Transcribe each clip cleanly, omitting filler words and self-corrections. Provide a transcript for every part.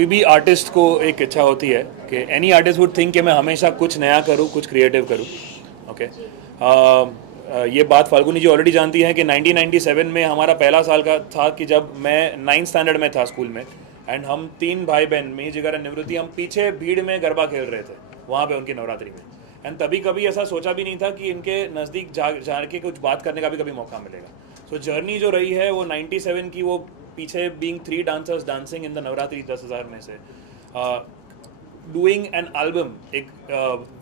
कोई भी आर्टिस्ट को एक इच्छा होती है कि एनी आर्टिस्ट वुड थिंक कि मैं हमेशा कुछ नया करूँ, कुछ क्रिएटिव करूँ। ओके, ये बात फाल्गुनी जी ऑलरेडी जानती हैं कि 1997 में हमारा पहला साल का था कि जब मैं 9th स्टैंडर्ड में था स्कूल में, एंड हम 3 भाई बहन, मी जिगर और निवृत्ति, हम पीछे भीड़ में गरबा खेल रहे थे वहाँ पे उनकी नवरात्रि में। एंड तभी कभी ऐसा सोचा भी नहीं था कि इनके नज़दीक जा के कुछ बात करने का भी कभी मौका मिलेगा। सो जर्नी जो रही है वो 97 की, वो पीछे being 3 dancers dancing in the Navratri 10,000 में से, डूइंग एन एल्बम, एक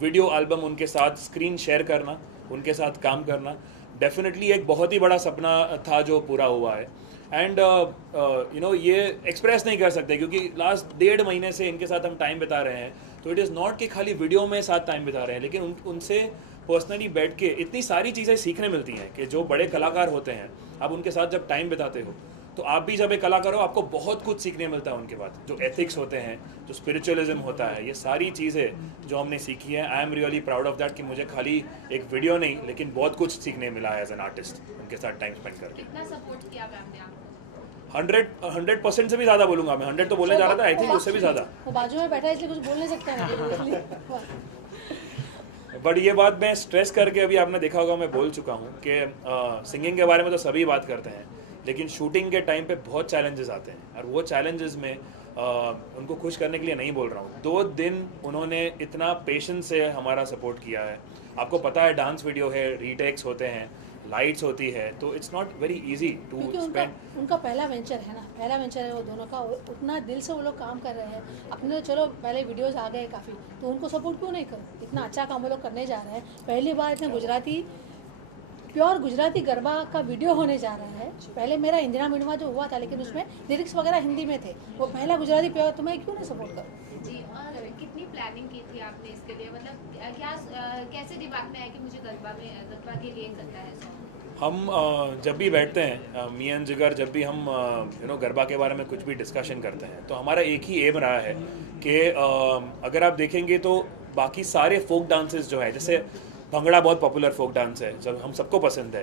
वीडियो एल्बम, उनके साथ स्क्रीन शेयर करना, उनके साथ काम करना, डेफिनेटली एक बहुत ही बड़ा सपना था जो पूरा हुआ है। एंड यू नो ये एक्सप्रेस नहीं कर सकते क्योंकि लास्ट 1.5 महीने से इनके साथ हम टाइम बिता रहे हैं। तो इट इज़ नॉट कि खाली वीडियो में साथ टाइम बिता रहे हैं, लेकिन उनसे पर्सनली बैठ के इतनी सारी चीज़ें सीखने मिलती हैं कि जो बड़े कलाकार होते हैं, आप उनके साथ जब टाइम बिताते हो तो आप भी जब एक कलाकार हो, आपको बहुत कुछ सीखने मिलता है उनके बाद। जो एथिक्स होते हैं, जो स्पिरिचुअलिज्म होता है, ये सारी चीज़ें जो हमने सीखी है, I am really proud of that कि मुझे खाली एक वीडियो नहीं लेकिन बहुत कुछ सीखने मिला है एज एन आर्टिस्ट उनके साथ टाइम स्पेंड करके। कितना सपोर्ट किया मैम ने आपको? 100% से भी ज़्यादा बोलूँगा मैं। 100 तो बोलने जा रहा था, आई थिंक उससे भी ज़्यादा। वो बाजू में बैठा है इसलिए कुछ बोल नहीं सकता बट ये बात मैं स्ट्रेस करके, अभी आपने देखा होगा मैं बोल चुका हूँ कि सिंगिंग के बारे में तो सभी बात करते हैं, लेकिन शूटिंग के टाइम पे बहुत चैलेंजेस आते हैं, और वो चैलेंजेस में उनको खुश करने के लिए नहीं बोल रहा हूँ। 2 दिन उन्होंने इतना पेशेंस से हमारा सपोर्ट किया है। आपको पता है डांस वीडियो है, रीटेक्स होते हैं, लाइट्स होती है, तो it's not very easy to spend. उनका पहला वेंचर है ना, पहला वेंचर है वो दोनों का, उतना दिल से वो लोग काम कर रहे हैं अपने। चलो पहले वीडियोस आ गए काफ़ी, तो उनको सपोर्ट क्यों नहीं करो? इतना अच्छा काम वो लोग करने जा रहे हैं। पहली बार इतना गुजराती, प्योर गुजराती गरबा का वीडियो होने जा रहा है। पहले मेरा इंदिरा मिनवा जो हुआ था, लेकिन उसमें लिरिक्स वगैरह हिंदी में थे। वो पहला गुजराती प्योर, तो मैं क्यों नहीं सपोर्ट करूँ? जी, और कितनी प्लानिंग की थी आपने इसके लिए? मतलब क्या कैसे दिमाग में आया कि मुझे गरबा के लिए करना है सॉन्ग? हम जब भी बैठते हैं, मी एंड जिगर, जब भी हम गरबा के बारे में कुछ भी डिस्कशन करते हैं, तो हमारा एक ही एम रहा है कि अगर आप देखेंगे तो बाकी सारे फोक डांसेस जो है, जैसे भंगड़ा बहुत पॉपुलर फोक डांस है, जब हम सबको पसंद है।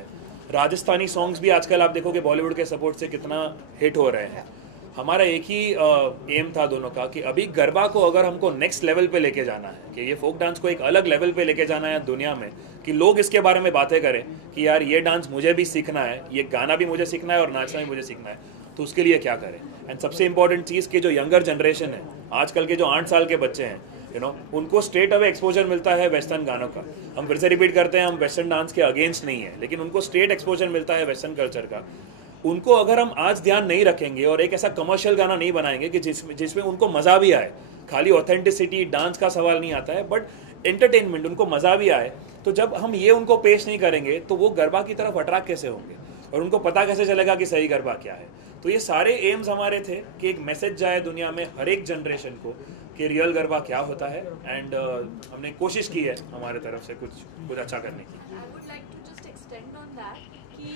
राजस्थानी सॉन्ग्स भी आजकल आप देखोगे बॉलीवुड के सपोर्ट से कितना हिट हो रहे हैं। हमारा एक ही एम था दोनों का कि अभी गरबा को अगर हमको नेक्स्ट लेवल पे लेके जाना है, कि ये फोक डांस को एक अलग लेवल पे लेके जाना है दुनिया में, कि लोग इसके बारे में बातें करें कि यार ये डांस मुझे भी सीखना है, ये गाना भी मुझे सीखना है और नाचना भी मुझे सीखना है, तो उसके लिए क्या करें। एंड सबसे इंपॉर्टेंट चीज़ कि जो यंगर जनरेशन है, आजकल के जो 8 साल के बच्चे हैं, उनको स्ट्रेट अवे एक्सपोजर मिलता है वेस्टर्न गानों का। हम फिर से रिपीट करते हैं, हम वेस्टर्न डांस के अगेंस्ट नहीं है, लेकिन उनको स्ट्रेट एक्सपोजर मिलता है वेस्टर्न कल्चर का। उनको अगर हम आज ध्यान नहीं रखेंगे और एक ऐसा कमर्शियल गाना नहीं बनाएंगे कि जिसमें उनको मज़ा भी आए, खाली ऑथेंटिसिटी डांस का सवाल नहीं आता है, बट एंटरटेनमेंट, उनको मज़ा भी आए, तो जब हम ये उनको पेश नहीं करेंगे तो वो गरबा की तरफ अट्रैक्ट कैसे होंगे और उनको पता कैसे चलेगा कि सही गरबा क्या है। तो ये सारे एम्स हमारे थे कि एक मैसेज जाए दुनिया में हर एक जनरेशन को कि रियल गरबा क्या होता है। एंड हमने कोशिश की है हमारे तरफ से कुछ अच्छा करने की। I would like to just extend on that कि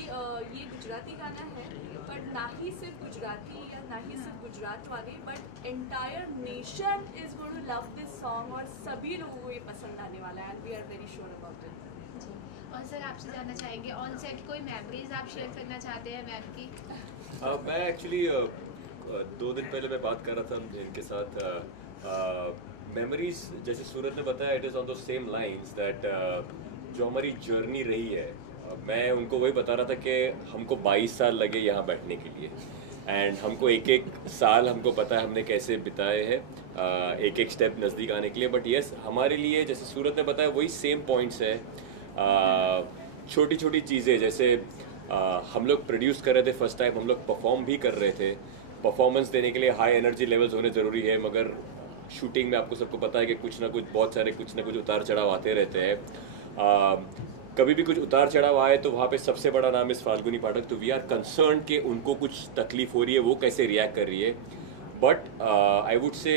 ये गुजराती गाना है, बट ना ही सिर्फ गुजराती या ना ही सिर्फ गुजरात वाले, but entire nation is going to love this song, और सभी लोगों को ये पसंद आने वाला है, and we are very sure about it. और सर आपसे जानना चाहेंगे ऑन सेट कोई मेमोरीज आप शेयर करना चाहते हैं मैम की? मैं एक्चुअली 2 दिन पहले मैं बात कर रहा था इनके साथ। मेमोरीज जैसे सूरज ने बताया, it is on the same lines that जो हमारी जर्नी रही है, मैं उनको वही बता रहा था कि हमको 22 साल लगे यहाँ बैठने के लिए, एंड हमको एक साल हमको पता है हमने कैसे बिताए हैं एक स्टेप नज़दीक आने के लिए। बट यस, हमारे लिए जैसे सूरज ने बताया वही सेम पॉइंट्स है। छोटी छोटी चीज़ें, जैसे हम लोग प्रोड्यूस कर रहे थे फर्स्ट टाइम, हम लोग परफॉर्म भी कर रहे थे। परफॉर्मेंस देने के लिए हाई एनर्जी लेवल्स होने ज़रूरी है, मगर शूटिंग में आपको सबको पता है कि कुछ ना कुछ उतार चढ़ाव आते रहते हैं। कभी भी कुछ उतार चढ़ाव आए तो वहाँ पे सबसे बड़ा नाम इस फाल्गुनी पाठक, तो वी आर कंसर्न कि उनको कुछ तकलीफ हो रही है, वो कैसे रिएक्ट कर रही है। But I would say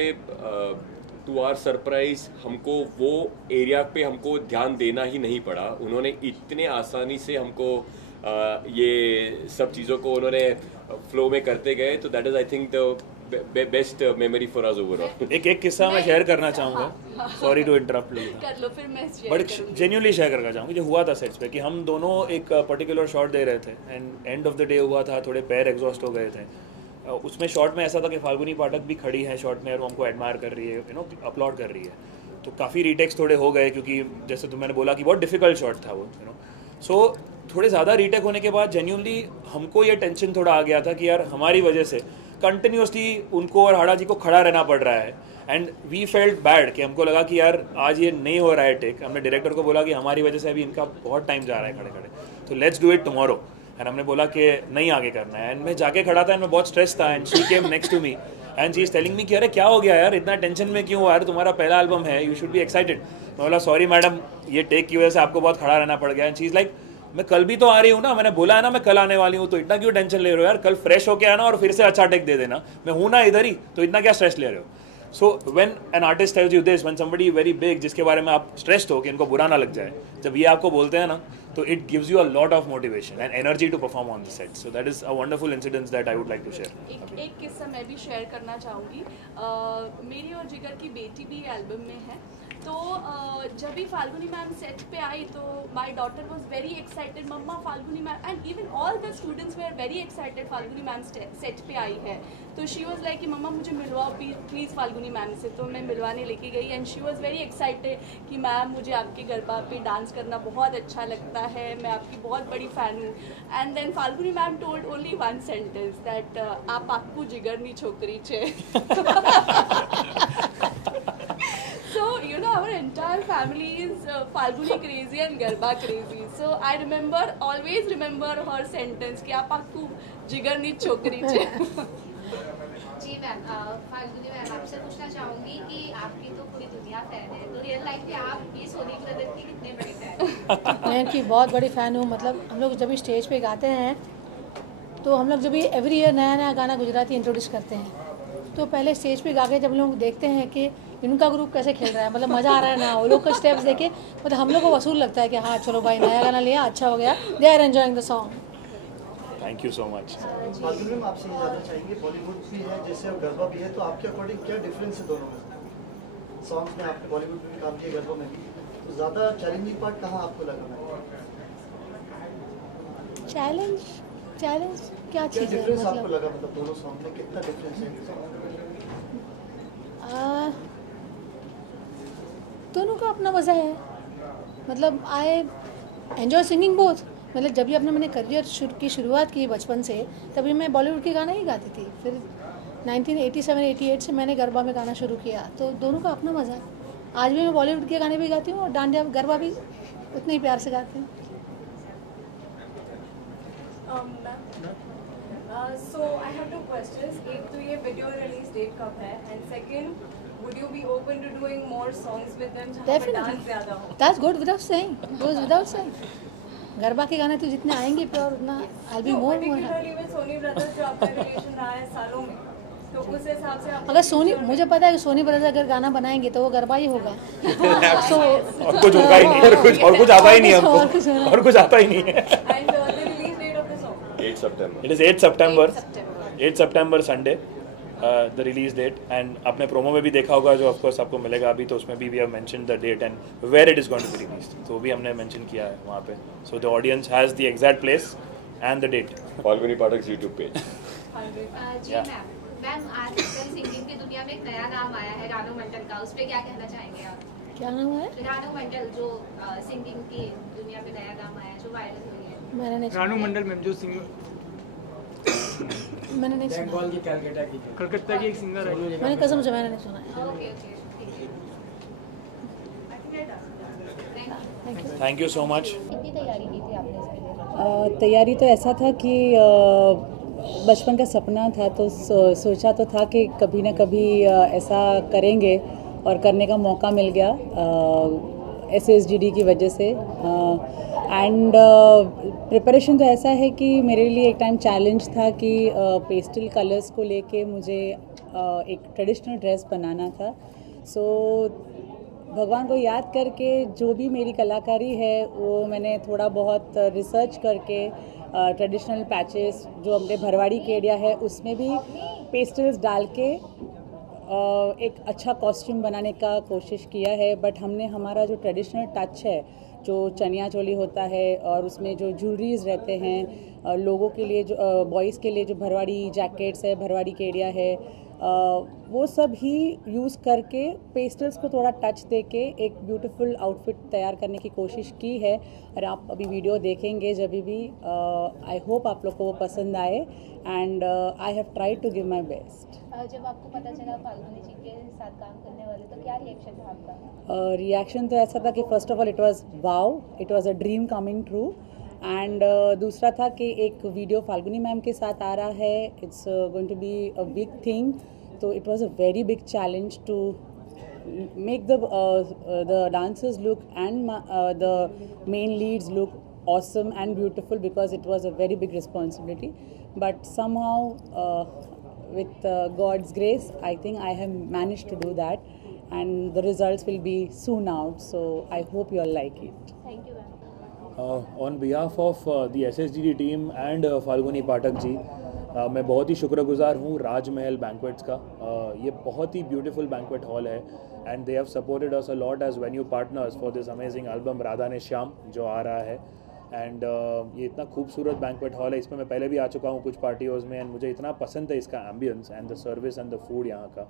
to our surprise हमको वो एरिया पे हमको ध्यान देना ही नहीं पड़ा। उन्होंने इतने आसानी से हमको ये सब चीज़ों को उन्होंने फ्लो में करते गए, तो that is I think the best memory for us overall. एक किस्सा मैं शेयर करना चाहूँगा, सॉरी टू इंटरप्ट कर लो, फिर मैं बट जेन्युइनली शेयर करना चाहूँगा। जो हुआ था सेट्स पे कि हम दोनों एक पर्टिकुलर शॉट दे रहे थे, and end of the day हुआ था, थोड़े पैर एग्जॉस्ट हो गए थे, उसमें शॉट में ऐसा था कि फाल्गुनी पाठक भी खड़ी है शॉट में और वो हमको एडमायर कर रही है, अपलॉड कर रही है। तो काफ़ी रीटेक्स थोड़े हो गए, क्योंकि जैसे तो मैंने बोला कि बहुत डिफिकल्ट शॉट था वो, सो थोड़े ज़्यादा रीटेक होने के बाद जेन्युइनली हमको ये टेंशन थोड़ा आ गया था कि यार हमारी वजह से कंटिन्यूसली उनको और हाड़ा जी को खड़ा रहना पड़ रहा है। एंड वी फेल्ट बैड कि हमको लगा कि यार आज ये नहीं हो रहा है टेक। हमने डायरेक्टर को बोला कि हमारी वजह से अभी इनका बहुत टाइम जा रहा है खड़े खड़े, तो let's do it tomorrow. And हमने बोला कि नहीं आगे करना है। एंड मैं जाके खड़ा था एंड मैं बहुत स्ट्रेस था and she came next to me and she is telling me कि अरे क्या हो गया यार, इतना टेंशन में क्यों यार, तुम्हारा पहला एल्बम है, यू शुड बी एक्साइटेड। मैं बोला सॉरी मैडम, ये टेक की वजह से आपको बहुत खड़ा रहना पड़ गया। एंड शी इज लाइक मैं कल भी तो आ रही हूँ ना, मैंने बोला है ना मैं कल आने वाली हूँ, तो इतना क्यों टेंशन ले रहे हो यार, कल फ्रेश होके आना और फिर से अच्छा टेक दे देना, मैं हूँ ना इधर ही, तो इतना क्या स्ट्रेस ले रहे हो। So when an artist tells you this, when somebody very big जिसके बारे में आप स्ट्रेस्ड हो कि इनको बुरा ना लग जाए, जब ये आपको बोलते हैं ना, तो it gives you a lot of motivation and energy to perform on the set. So that is a wonderful incidence that I would like to share. एक किस्सा मैं भी शेयर करना चाहूँगी। मेरी और जिगर की बेटी भी एल्बम में है। तो जब भी फाल्गुनी मैम सेट पे आई तो my daughter was very excited, mumma Falguni ma'am, and even all the students were very excited Falguni ma'am set पे आई है। तो शी वाज लाइक कि मम्मा मुझे मिलवाओ प्लीज़ फाल्गुनी मैम से। तो मैं मिलवाने लेके गई and she was very excited कि मैम मुझे आपके गरबा पे डांस करना बहुत अच्छा लगता है, मैं आपकी बहुत बड़ी फ़ैन हूँ। And then Falguni ma'am told only one sentence that आप आपको जिगरनी छोकरी छे। So, you know, our entire family is Falguni crazy and Garba crazy. So, I always remember her sentence कि आप आपको जिगरनी छोकरी छे। जी मैम, फाल्गुनी मैम आपसे पूछना चाहूँगी कि आपकी तो पूरी दुनिया फैन है, तो रियल लाइफ में आप भी सोनी ब्रदर की कितने बड़े फैन हैं? मैं इनकी बहुत बड़ी फ़ैन हूँ। मतलब हम लोग जब भी स्टेज पे गाते हैं तो हम लोग जब भी एवरी ईयर नया नया गाना गुजराती इंट्रोड्यूस करते हैं, तो पहले स्टेज पे गा के जब लोग देखते हैं कि इनका ग्रुप कैसे खेल रहा है, मतलब मज़ा आ रहा है ना, वो लोग का स्टेप्स देखे मतलब हम लोग को वसूल लगता है कि हाँ चलो भाई नया गाना लिया, अच्छा हो गया, they are enjoying the song. Thank you so much. Falguni ma'am आपसे ये जानना चाहेंगे, बॉलीवुड भी है जैसे और गरबा भी है, तो आपके अकॉर्डिंग क्या डिफरेंस है दोनों में? सॉन्ग्स में आपने बॉलीवुड में भी काम किया, गरबा में भी, तो ज़्यादा चैलेंजिंग पार्ट कहाँ आपको लगा? चैलेंज क्या चीज़ है डिफरेंस आपको मतलब? लगा, मतलब दोनों सॉन्ग में कितना डिफरेंस है? दोनों का अपना मज़ा है। मतलब आई एन्जॉय सिंगिंग बोथ। मतलब जब भी अपने मैंने करियर की शुरुआत की बचपन से, तभी मैं बॉलीवुड के गाना ही गाती थी। फिर 1987-88 से मैंने गरबा में गाना शुरू किया, तो दोनों का अपना मज़ा है। आज भी मैं बॉलीवुड के गाने भी गाती हूँ और डांडिया गरबा भी उतने ही प्यार से गाती हूँ। So I have two questions. एक तो ये वीडियो रिलीज डेट कब है, and second, would you be open to doing more songs with them जहाँ पर डांस ज़्यादा हो? That's good without saying. Goes without saying. Garba के गाने तो जितने आएंगे प्योर उतना I'll be more Particularly with Soni brothers जो आपका रिलेशन रहा है सालों में, तो उस हिसाब से आप अगर सोनी, मुझे पता है कि सोनी ब्रदर्स अगर गाना बनाएंगे तो वो गरबा ही होगा। So और कुछ होगा ही नहीं, और कुछ आता ही नहीं हमको, और कुछ आता ही नहीं है। and the release date of the song? 8 September. It is 8 September Sunday, the release date. And आपने प्रोमो में भी देखा होगा जो ऑफकोर्स आपको मिलेगा अभी, तो उसमें भी we have mentioned the date and where it is going to be released. तो भी हमने mention किया है वहाँ पे. So the audience has the exact place and the date. Falguni Pathak's YouTube page. Ji ma'am, आजकल सिंगिंग की दुनिया में एक नया नाम आया है रानू मंडल का, उस पर क्या कहना चाहेंगे आप? क्या नाम है? रानू मंडल, जो सिंगिंग की दुनिया में नया नाम आया, जो वायरल हुई है। मैंने नहीं रानू सुना। मंडल मैम जो सिंगर मैंने नहीं सुना। बंगाल की कलकत्ता की एक सिंगर है। मैंने कसम से मैंने नहीं सुना है। ओके ओके, ठीक है। Thank you. Thank you so much. कितनी तैयारी की थी आपने इसके लिए? तैयारी तो ऐसा था कि बचपन का सपना था, तो सोचा तो था कि कभी ना कभी ऐसा करेंगे और करने का मौका मिल गया SSGD की वजह से। एंड प्रिपरेशन तो ऐसा है कि मेरे लिए एक टाइम चैलेंज था कि पेस्टल कलर्स को लेके मुझे एक ट्रेडिशनल ड्रेस बनाना था। सो भगवान को याद करके जो भी मेरी कलाकारी है वो मैंने थोड़ा बहुत रिसर्च करके ट्रेडिशनल पैचेस जो हमने भरवाड़ी के एरिया है उसमें भी पेस्टल्स डाल के एक अच्छा कॉस्ट्यूम बनाने का कोशिश किया है, बट हमने हमारा जो ट्रेडिशनल टच है, जो चनिया चोली होता है और उसमें जो ज्वेलरीज रहते हैं, लोगों के लिए जो बॉयज़ के लिए जो भरवाड़ी जैकेट्स है, भरवाड़ी केडिया है, वो सब ही यूज़ करके पेस्टल्स को थोड़ा टच देके एक ब्यूटीफुल आउटफिट तैयार करने की कोशिश की है। और आप अभी वीडियो देखेंगे जब भी, आई होप आप लोग को वो पसंद आए, and I have tried to give my best. जब आपको पता चला फाल्गुनी जी के साथ काम करने वाले, तो क्या रिएक्शन था आपका? रिएक्शन तो ऐसा था कि first of all it was wow, it was a dream coming true, and दूसरा था कि एक वीडियो फाल्गुनी मैम के साथ आ रहा है, it's going to be a big thing, तो it was a very big challenge to make the dancers look and the main leads look awesome and beautiful, because it was a very big responsibility, but somehow with God's grace I think I have managed to do that, and the results will be soon out, so I hope you all like it. Thank you ma'am. On behalf of the SSGD team and Falguni Pathak ji, मैं बहुत ही शुक्रगुजार हूँ राजमहल banquets का। ये बहुत ही beautiful banquet hall है, and they have supported us a lot as venue partners for this amazing album Radha ने श्याम जो आ रहा है। एंड ये इतना खूबसूरत बैंक्वेट हॉल है, इसमें मैं पहले भी आ चुका हूँ कुछ पार्टियोज़ में, एंड मुझे इतना पसंद है इसका ambience and the service and the food यहाँ का।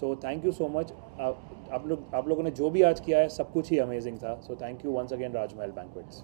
सो थैंक यू सो मच। आप लोगों ने जो भी आज किया है सब कुछ ही अमेजिंग था। So thank you once again Rajmahal banquets.